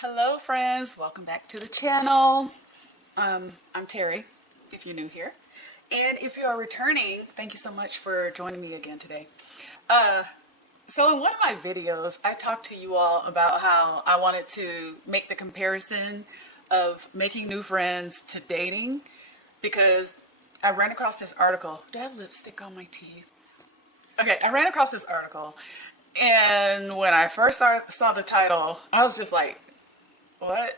Hello friends, welcome back to the channel. I'm Terry, if you're new here. And if you are returning, thank you so much for joining me again today. So in one of my videos, I talked to you all about how I wanted to make the comparison of making new friends to dating because I ran across this article. Do I have lipstick on my teeth? Okay, I ran across this article and when I first saw the title, I was just like, what?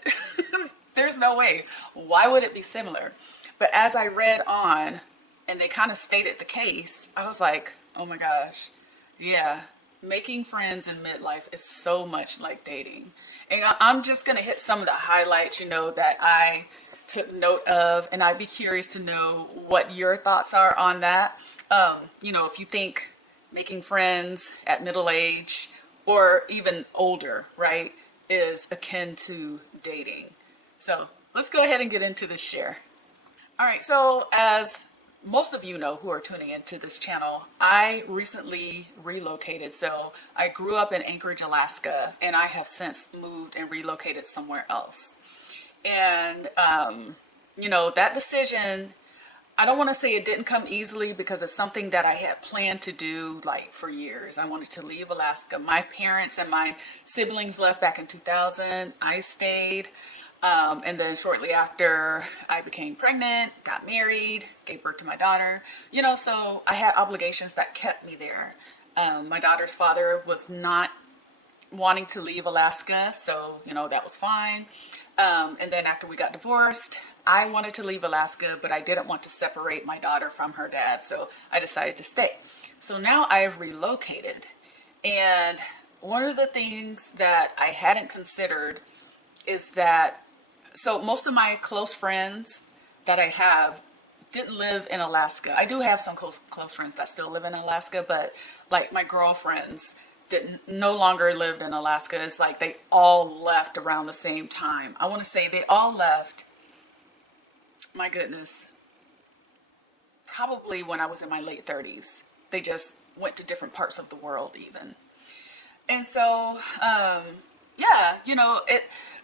There's no way. Why would it be similar? But as I read on and they kind of stated the case, I was like, oh my gosh, yeah, making friends in midlife is so much like dating. And I'm just going to hit some of the highlights, that I took note of, and I'd be curious to know what your thoughts are on that. If you think making friends at middle age or even older, right, is akin to dating. So let's go ahead and get into this share. All right, so as most of you know who are tuning into this channel, I recently relocated. So I grew up in Anchorage, Alaska, and I have since moved and relocated somewhere else. And, that decision, I don't want to say it didn't come easily because it's something that I had planned to do like for years. I wanted to leave Alaska. My parents and my siblings left back in 2000. I stayed. And then shortly after I became pregnant, got married, gave birth to my daughter, so I had obligations that kept me there. My daughter's father was not wanting to leave Alaska, so, that was fine. And then after we got divorced, I wanted to leave Alaska, but I didn't want to separate my daughter from her dad, so I decided to stay. So now I have relocated, and one of the things that I hadn't considered is that, so most of my close friends that I have didn't live in Alaska. I do have some close friends that still live in Alaska, but like my girlfriends no longer lived in Alaska. It's like they all left around the same time. I want to say they all left, my goodness, probably when I was in my late 30s. They just went to different parts of the world even. And so,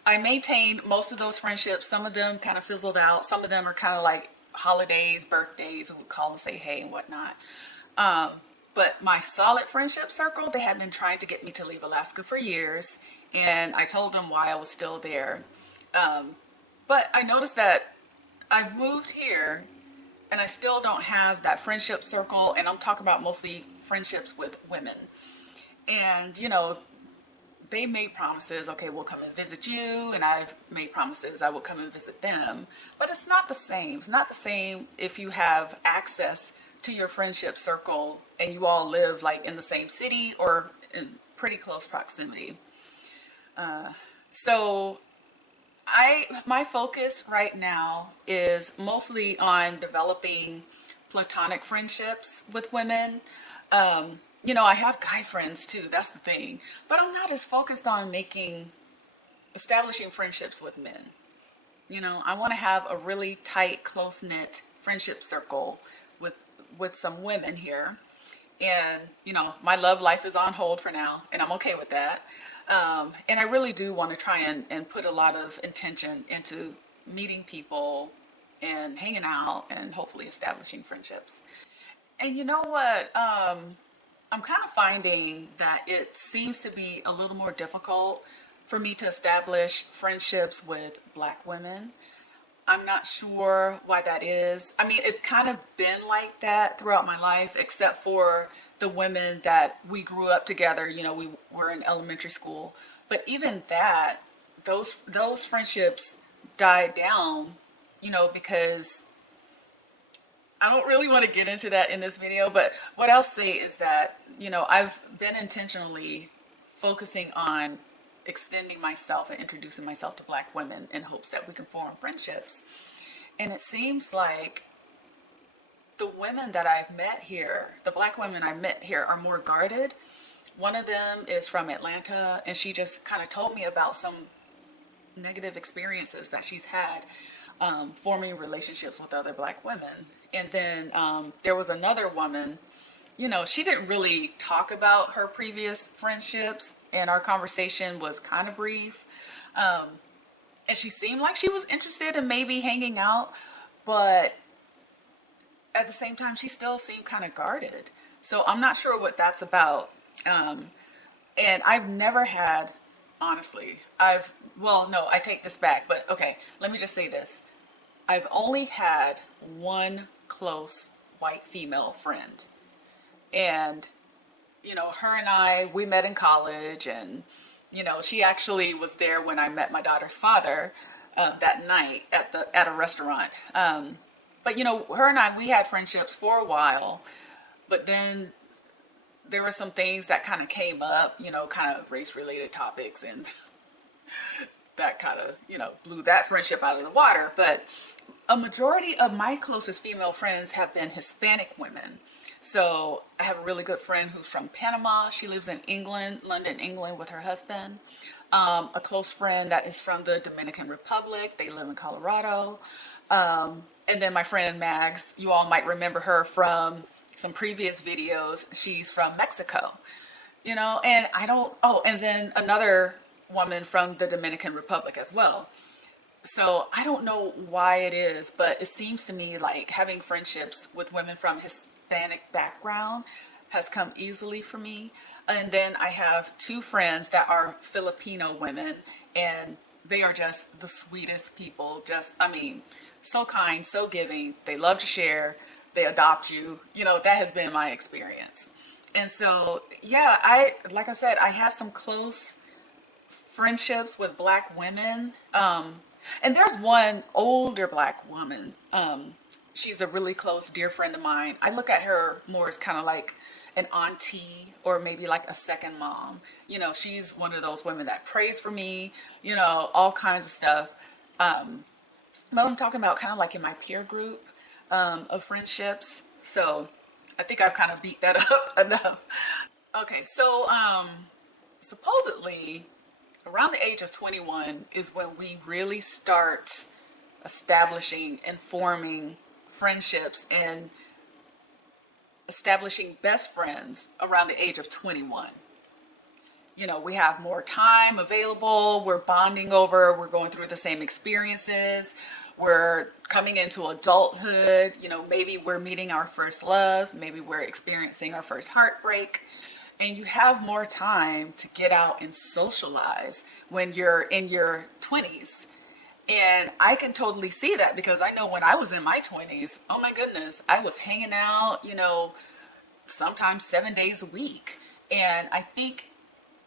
I maintained most of those friendships. Some of them kind of fizzled out. Some of them are kind of like holidays, birthdays, we would call and say hey and whatnot. But my solid friendship circle, they had been trying to get me to leave Alaska for years. And I told them why I was still there. But I noticed that I've moved here and I still don't have that friendship circle. And I'm talking about mostly friendships with women. And, they made promises, okay, we'll come and visit you. And I've made promises I will come and visit them. But it's not the same. It's not the same if you have access to your friendship circle and you all live like in the same city or in pretty close proximity. So my focus right now is mostly on developing platonic friendships with women. I have guy friends too, that's the thing, but I'm not as focused on establishing friendships with men. I want to have a really tight, close-knit friendship circle with some women here. And, my love life is on hold for now, and I'm okay with that. And I really do want to try and put a lot of intention into meeting people and hanging out and hopefully establishing friendships. And you know what? I'm kind of finding that it seems to be a little more difficult for me to establish friendships with Black women. I'm not sure why that is. I mean, it's kind of been like that throughout my life, except for the women that we grew up together. We were in elementary school. But even that, those friendships died down, because I don't really want to get into that in this video. But what I'll say is that, I've been intentionally focusing on extending myself and introducing myself to Black women in hopes that we can form friendships. And it seems like the women that I've met here, the Black women I met here, are more guarded. One of them is from Atlanta, and she just kind of told me about some negative experiences that she's had forming relationships with other Black women. And then there was another woman, she didn't really talk about her previous friendships, and our conversation was kind of brief. And she seemed like she was interested in maybe hanging out, but at the same time, she still seemed kind of guarded. So I'm not sure what that's about. And I've never had, honestly, well, no, I take this back, but okay, let me just say this. I've only had one close white female friend. And, her and we met in college, and, she actually was there when I met my daughter's father that night at a restaurant. But, her and we had friendships for a while, but then there were some things that kind of came up, kind of race-related topics, and that kind of, blew that friendship out of the water. But a majority of my closest female friends have been Hispanic women. So I have a really good friend who's from Panama. She lives in England, London, England, with her husband. A close friend that is from the Dominican Republic. They live in Colorado. And then my friend Mags, you all might remember her from some previous videos. She's from Mexico, and and then another woman from the Dominican Republic as well. So I don't know why it is, but it seems to me like having friendships with women from Hispanic background has come easily for me. And then I have two friends that are Filipino women, and they are just the sweetest people. So kind, so giving. They love to share. They adopt you. That has been my experience. And so, yeah, like I said, I had some close friendships with Black women. And there's one older Black woman. She's a really close, dear friend of mine. I look at her more as kind of like an auntie or maybe like a second mom. She's one of those women that prays for me, all kinds of stuff. But I'm talking about kind of like in my peer group of friendships. So I think I've kind of beat that up enough. Okay, so supposedly around the age of 21 is when we really start establishing and forming friendships and establishing best friends around the age of 21. We have more time available, we're bonding we're going through the same experiences, we're coming into adulthood, maybe we're meeting our first love, maybe we're experiencing our first heartbreak, and you have more time to get out and socialize when you're in your 20s. And I can totally see that because I know when I was in my 20s, oh my goodness, I was hanging out, sometimes 7 days a week. And I think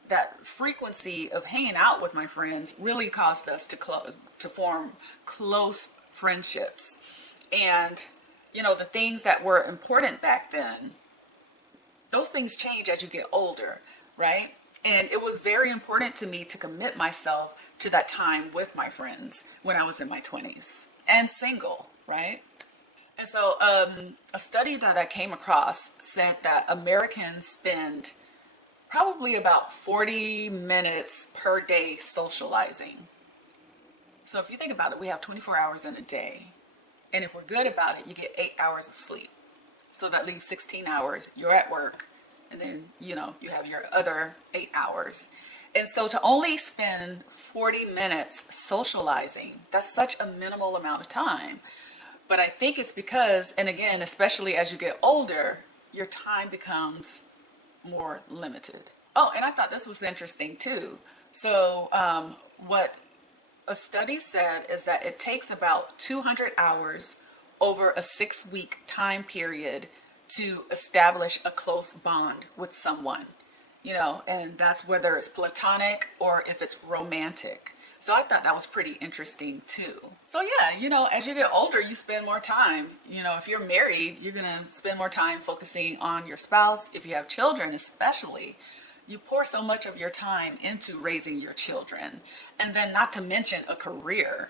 that frequency of hanging out with my friends really caused us to form close friendships. And, the things that were important back then, those things change as you get older, right? And it was very important to me to commit myself to that time with my friends when I was in my 20s and single, right? And so a study that I came across said that Americans spend probably about 40 minutes per day socializing. So if you think about it, we have 24 hours in a day. And if we're good about it, you get 8 hours of sleep. So that leaves 16 hours. You're at work. And then, you have your other 8 hours. And so to only spend 40 minutes socializing, that's such a minimal amount of time. But I think it's because, and again, especially as you get older, your time becomes more limited. Oh, and I thought this was interesting too. So what a study said is that it takes about 200 hours over a 6-week time period to establish a close bond with someone, and that's whether it's platonic or if it's romantic. So I thought that was pretty interesting too. So yeah, as you get older, you spend more time. If you're married, you're going to spend more time focusing on your spouse. If you have children, especially, you pour so much of your time into raising your children. And then not to mention a career.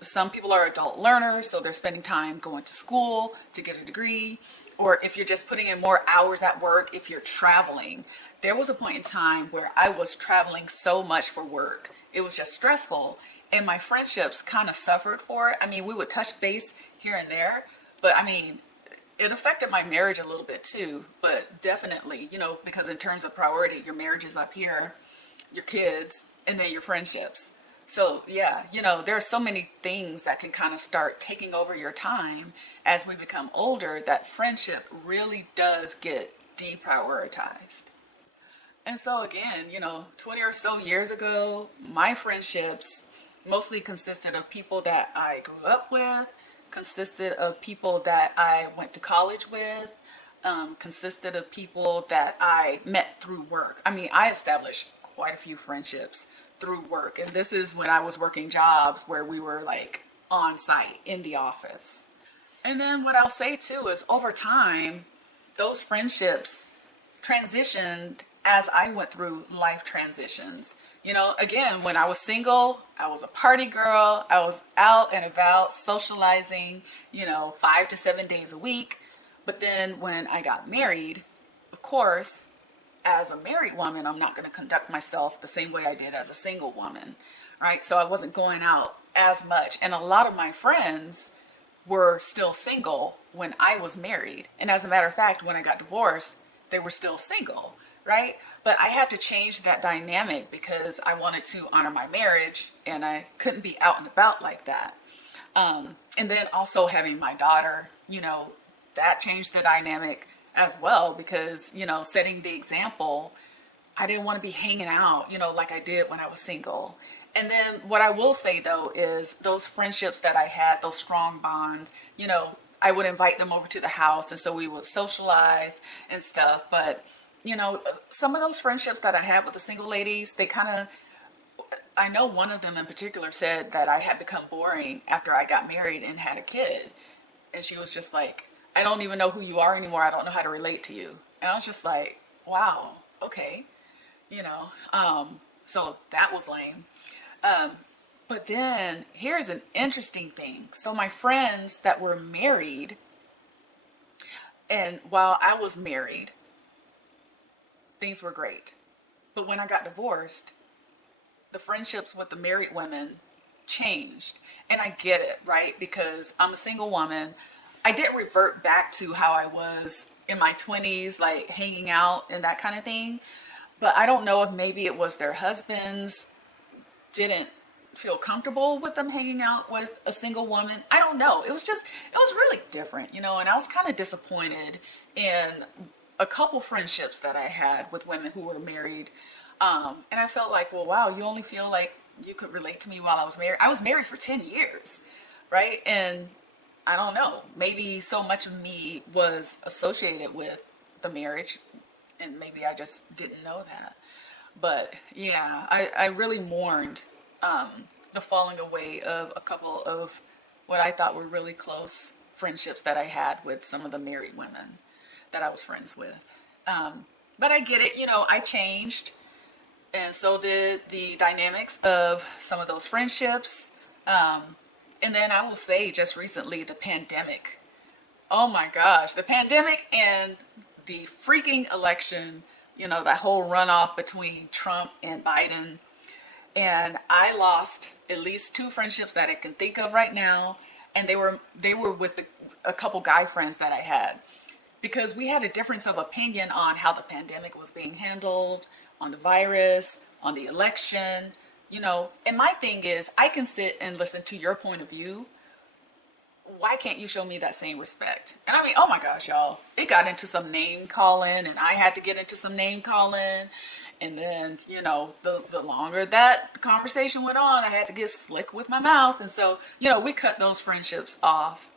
Some people are adult learners, so they're spending time going to school to get a degree, or if you're just putting in more hours at work, if you're traveling. There was a point in time where I was traveling so much for work. It was just stressful, and my friendships kind of suffered for it. We would touch base here and there, but it affected my marriage a little bit too, but definitely, because in terms of priority, your marriage is up here. your kids, and then your friendships. So yeah, there are so many things that can kind of start taking over your time as we become older, that friendship really does get deprioritized. And so again, 20 or so years ago, my friendships mostly consisted of people that I grew up with, consisted of people that I went to college with, consisted of people that I met through work. I mean, I established quite a few friendships through work. And this is when I was working jobs where we were like on site in the office. And then what I'll say too is over time, those friendships transitioned as I went through life transitions. Again, when I was single, I was a party girl. I was out and about socializing, 5 to 7 days a week. But then when I got married, of course, as a married woman, I'm not going to conduct myself the same way I did as a single woman, right? So I wasn't going out as much. And a lot of my friends were still single when I was married. And as a matter of fact, when I got divorced, they were still single, right? But I had to change that dynamic because I wanted to honor my marriage and I couldn't be out and about like that. And then also having my daughter, that changed the dynamic as well because, setting the example, I didn't want to be hanging out, like I did when I was single. And then what I will say though is those friendships that I had, those strong bonds, I would invite them over to the house and so we would socialize and stuff. But, some of those friendships that I had with the single ladies, I know one of them in particular said that I had become boring after I got married and had a kid. And she was just like, I don't even know who you are anymore. I don't know how to relate to you. And I was just like, wow, okay. So that was lame. But then here's an interesting thing. So my friends that were married, and while I was married, things were great. But when I got divorced, the friendships with the married women changed. And I get it, right? Because I'm a single woman. I didn't revert back to how I was in my 20s, like hanging out and that kind of thing. But I don't know if maybe it was their husbands didn't feel comfortable with them hanging out with a single woman. I don't know. It was really different, and I was kind of disappointed in a couple friendships that I had with women who were married. And I felt like, well, wow, you only feel like you could relate to me while I was married. I was married for 10 years, right? And I don't know, maybe so much of me was associated with the marriage and maybe I just didn't know that. But yeah, I really mourned the falling away of a couple of what I thought were really close friendships that I had with some of the married women that I was friends with. But I get it, I changed, and so did the dynamics of some of those friendships. And then I will say just recently, the pandemic. Oh my gosh, the pandemic and the freaking election, that whole runoff between Trump and Biden. And I lost at least 2 friendships that I can think of right now. And they were with a couple guy friends that I had. Because we had a difference of opinion on how the pandemic was being handled, on the virus, on the election. And my thing is, I can sit and listen to your point of view. Why can't you show me that same respect? And I mean, oh my gosh, y'all, it got into some name calling and I had to get into some name calling. And then, the longer that conversation went on, I had to get slick with my mouth. And so, we cut those friendships off.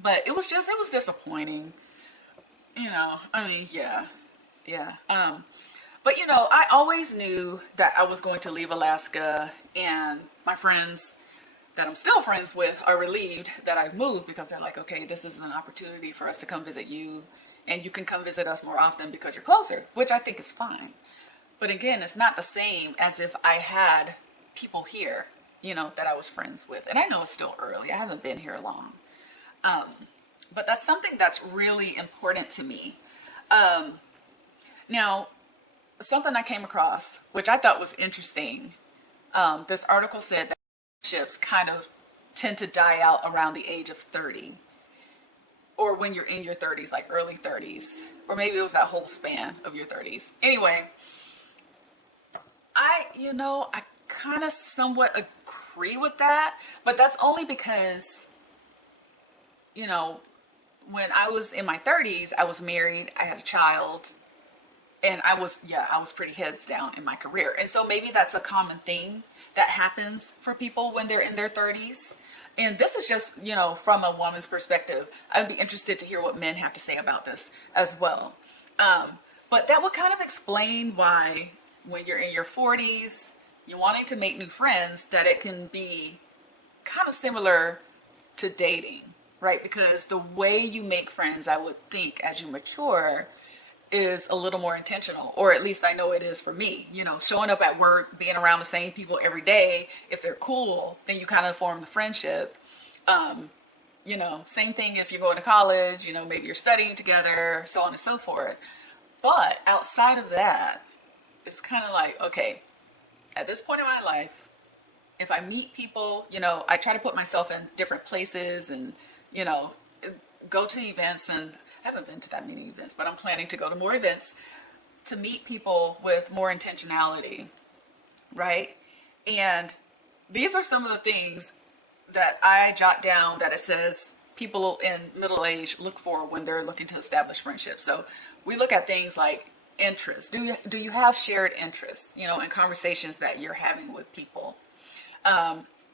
But it was disappointing. I mean, yeah. But I always knew that I was going to leave Alaska, and my friends that I'm still friends with are relieved that I've moved because they're like, okay, this is an opportunity for us to come visit you, and you can come visit us more often because you're closer, which I think is fine. But again, it's not the same as if I had people here, that I was friends with. And I know it's still early. I haven't been here long. But that's something that's really important to me. Now, something I came across, which I thought was interesting. This article said that relationships kind of tend to die out around the age of 30. Or when you're in your 30s, like early 30s. Or maybe it was that whole span of your 30s. Anyway, I kind of somewhat agree with that, but that's only because, you know, when I was in my 30s, I was married, I had a child, and I was pretty heads down in my career. And so maybe that's a common thing that happens for people when they're in their 30s. And this is just, from a woman's perspective. I'd be interested to hear what men have to say about this as well. But that would kind of explain why when you're in your 40s, you're wanting to make new friends, that it can be kind of similar to dating, right? Because the way you make friends, I would think, as you mature, is a little more intentional, or at least I know it is for me. Showing up at work, being around the same people every day, if they're cool, then you kind of form the friendship. Same thing if you're going to college, maybe you're studying together, so on and so forth. But outside of that, it's kind of like, okay, at this point in my life, if I meet people, I try to put myself in different places and, go to events. And I haven't been to that many events, but I'm planning to go to more events to meet people with more intentionality, right? And these are some of the things that I jot down that it says people in middle age look for when they're looking to establish friendships. So we look at things like interests. Do you have shared interests, in conversations that you're having with people?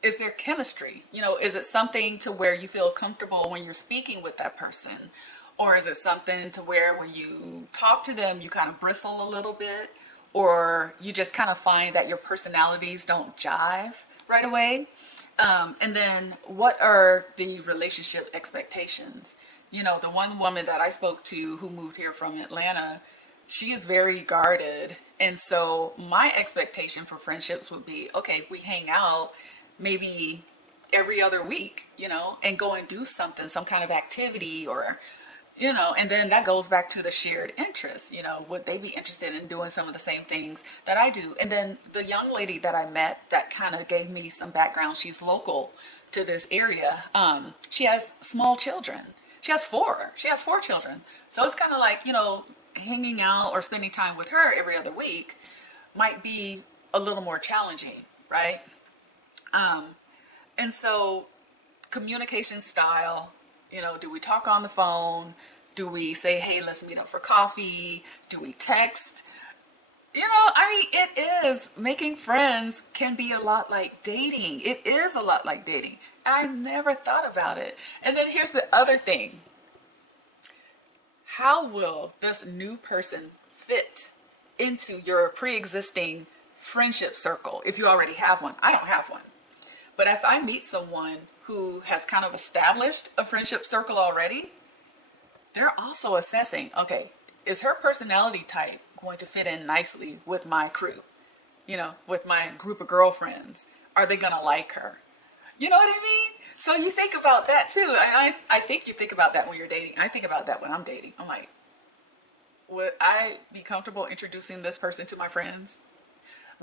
Is there chemistry? Is it something to where you feel comfortable when you're speaking with that person? Or is it something to where when you talk to them, you kind of bristle a little bit? Or you just kind of find that your personalities don't jive right away? And then what are the relationship expectations? The one woman that I spoke to who moved here from Atlanta, she is very guarded. And so my expectation for friendships would be, okay, we hang out maybe every other week, and go and do something, some kind of activity, or, and then that goes back to the shared interests. Would they be interested in doing some of the same things that I do? And then the young lady that I met that kind of gave me some background, she's local to this area. She has small children. She has four children. So it's kind of like, hanging out or spending time with her every other week might be a little more challenging, right? And so communication style, do we talk on the phone? Do we say, hey, let's meet up for coffee? Do we text? It is, making friends can be a lot like dating. It is a lot like dating. I never thought about it. And then here's the other thing. How will this new person fit into your pre-existing friendship circle if you already have one? I don't have one. But if I meet someone who has kind of established a friendship circle already, they're also assessing, okay, is her personality type going to fit in nicely with my crew? With my group of girlfriends? Are they going to like her? You know what I mean? So you think about that too. I think you think about that when you're dating. I think about that when I'm dating. I'm like, would I be comfortable introducing this person to my friends,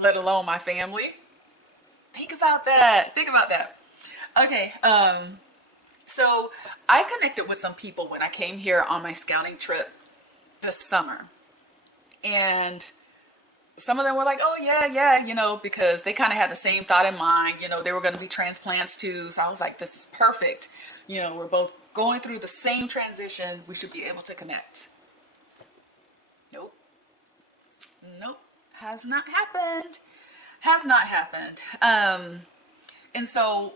let alone my family? Think about that. Okay. So I connected with some people when I came here on my scouting trip this summer. And some of them were like, oh yeah, because they kind of had the same thought in mind. They were going to be transplants too. So I was like, this is perfect. We're both going through the same transition. We should be able to connect. Nope. Has not happened. And so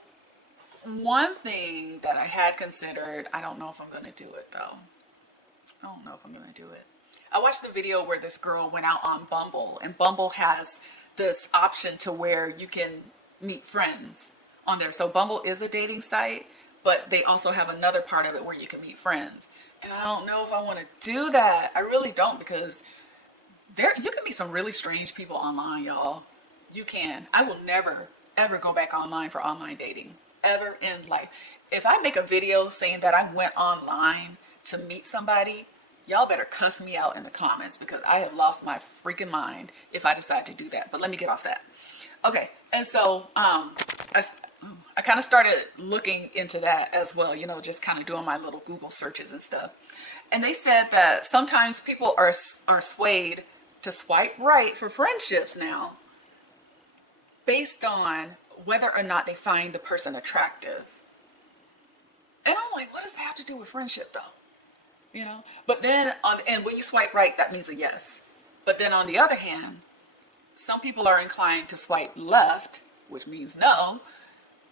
one thing that I had considered, I don't know if I'm going to do it though. I watched the video where this girl went out on Bumble, and Bumble has this option to where you can meet friends on there. So Bumble is a dating site, but they also have another part of it where you can meet friends. And I don't know if I want to do that. I really don't, because you can meet some really strange people online, y'all. You can. I will never, ever go back online for online dating, ever in life. If I make a video saying that I went online to meet somebody, y'all better cuss me out in the comments, because I have lost my freaking mind if I decide to do that. But let me get off that. Okay, and so I kind of started looking into that as well, just kind of doing my little Google searches and stuff. And they said that sometimes people are swayed to swipe right for friendships now, based on whether or not they find the person attractive. And I'm like, what does that have to do with friendship though? You know? But then and when you swipe right, that means a yes. But then on the other hand, some people are inclined to swipe left, which means no,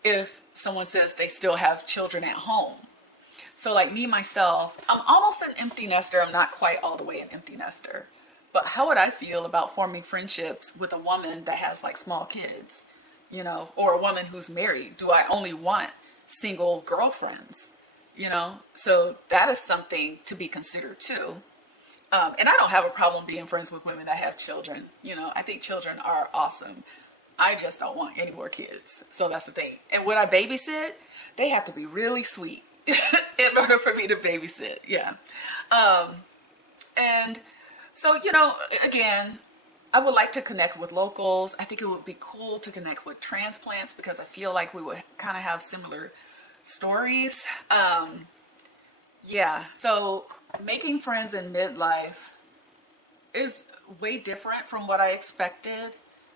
if someone says they still have children at home. So like me, myself, I'm almost an empty nester. I'm not quite all the way an empty nester. But how would I feel about forming friendships with a woman that has like small kids, you know, or a woman who's married? Do I only want single girlfriends, you know? So that is something to be considered too. And I don't have a problem being friends with women that have children. You know, I think children are awesome. I just don't want any more kids. So that's the thing. And when I babysit, they have to be really sweet in order for me to babysit. Yeah. And so, you know, again, I would like to connect with locals. I think it would be cool to connect with transplants because I feel like we would kind of have similar stories. Yeah. So making friends in midlife is way different from what I expected.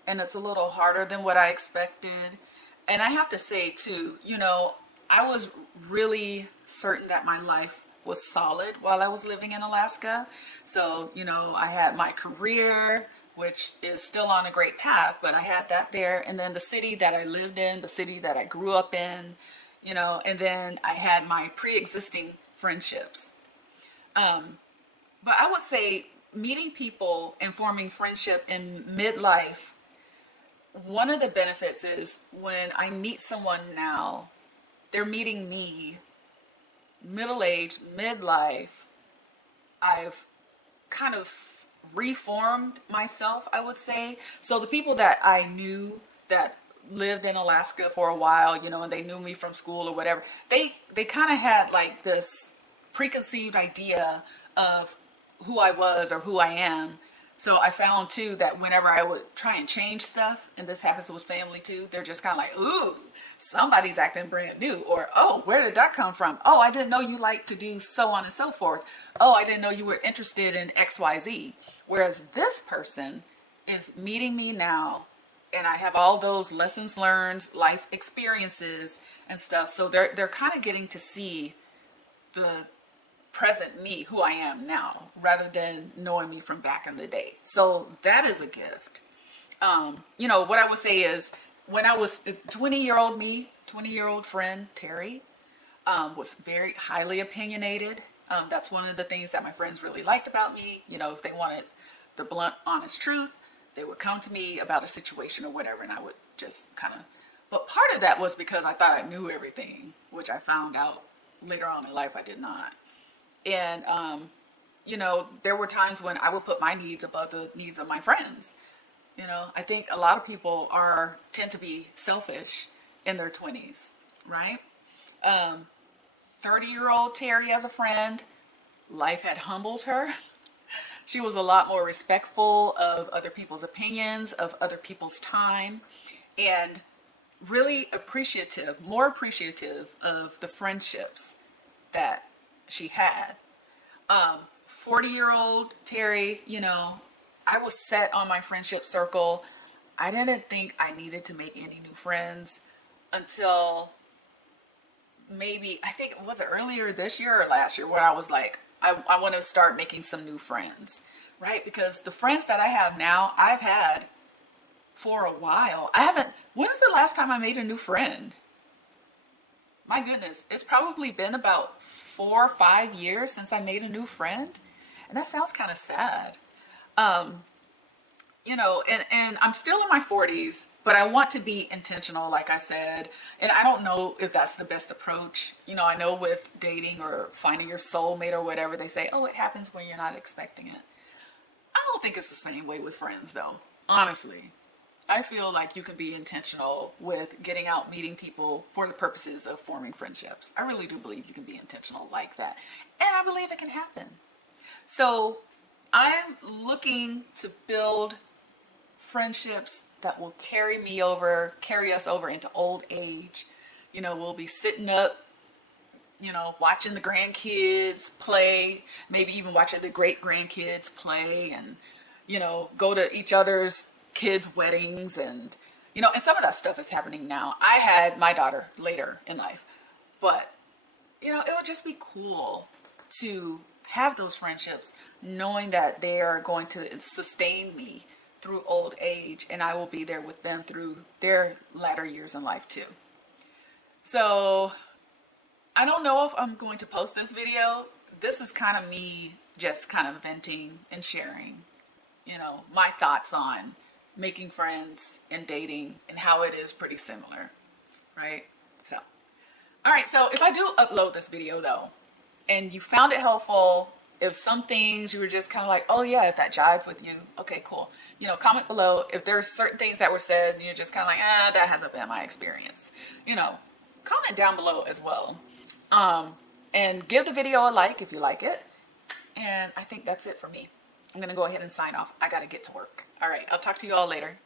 And it's a little harder than what I expected. And I have to say too, you know, I was really certain that my life was solid while I was living in Alaska. So, you know, I had my career, which is still on a great path, but I had that there. And then the city that I lived in, the city that I grew up in, you know, and then I had my pre-existing friendships. But I would say meeting people and forming friendship in midlife, one of the benefits is when I meet someone now, they're meeting me, middle-aged, midlife. I've kind of reformed myself, I would say. So the people that I knew that lived in Alaska for a while, you know, and they knew me from school or whatever, they kind of had like this preconceived idea of who I was or who I am. So I found too that whenever I would try and change stuff, and this happens with family too, they're just kind of like, ooh, somebody's acting brand new, or oh, where did that come from? Oh, I didn't know you like to do so on and so forth. Oh, I didn't know you were interested in XYZ. Whereas this person is meeting me now, and I have all those lessons learned, life experiences and stuff. So they're kind of getting to see the present me, who I am now, rather than knowing me from back in the day. So that is a gift. You know, what I would say is when I was 20-year-old me, 20-year-old friend, Terry, was very highly opinionated. That's one of the things that my friends really liked about me. You know, if they wanted the blunt, honest truth, they would come to me about a situation or whatever, and I would just kind of, but part of that was because I thought I knew everything, which I found out later on in life I did not. And, you know, there were times when I would put my needs above the needs of my friends. You know, I think a lot of people tend to be selfish in their 20s, right? 30-year-old Terry as a friend, life had humbled her. She was a lot more respectful of other people's opinions, of other people's time, and really appreciative, more appreciative of the friendships that she had. 40-year-old Terry, you know, I was set on my friendship circle. I didn't think I needed to make any new friends until maybe, I think, was it earlier this year or last year, where I was like, I want to start making some new friends, right? Because the friends that I have now, I've had for a while. When's the last time I made a new friend? My goodness, it's probably been about 4 or 5 years since I made a new friend. And that sounds kind of sad. You know, and I'm still in my 40s, but I want to be intentional, like I said. And I don't know if that's the best approach. You know, I know with dating or finding your soulmate or whatever, they say, oh, it happens when you're not expecting it. I don't think it's the same way with friends, though. Honestly, I feel like you can be intentional with getting out, meeting people for the purposes of forming friendships. I really do believe you can be intentional like that. And I believe it can happen. So I'm looking to build friendships that will carry us over into old age. You know, we'll be sitting up, you know, watching the grandkids play, maybe even watching the great grandkids play, and, you know, go to each other's kids' weddings and, You know, and some of that stuff is happening now. I had my daughter later in life, but you know, it would just be cool to have those friendships, knowing that they are going to sustain me through old age, and I will be there with them through their latter years in life too. So I don't know if I'm going to post this video. This is kind of me just kind of venting and sharing, you know, my thoughts on making friends and dating and how it is pretty similar, right? So, all right, so if I do upload this video though, and you found it helpful, if some things you were just kind of like, oh yeah, if that jived with you, okay, cool. You know, comment below if there's certain things that were said and you're just kind of like, that hasn't been my experience. You know, comment down below as well. And give the video a like if you like it. And I think that's it for me. I'm going to go ahead and sign off. I got to get to work. All right, I'll talk to you all later.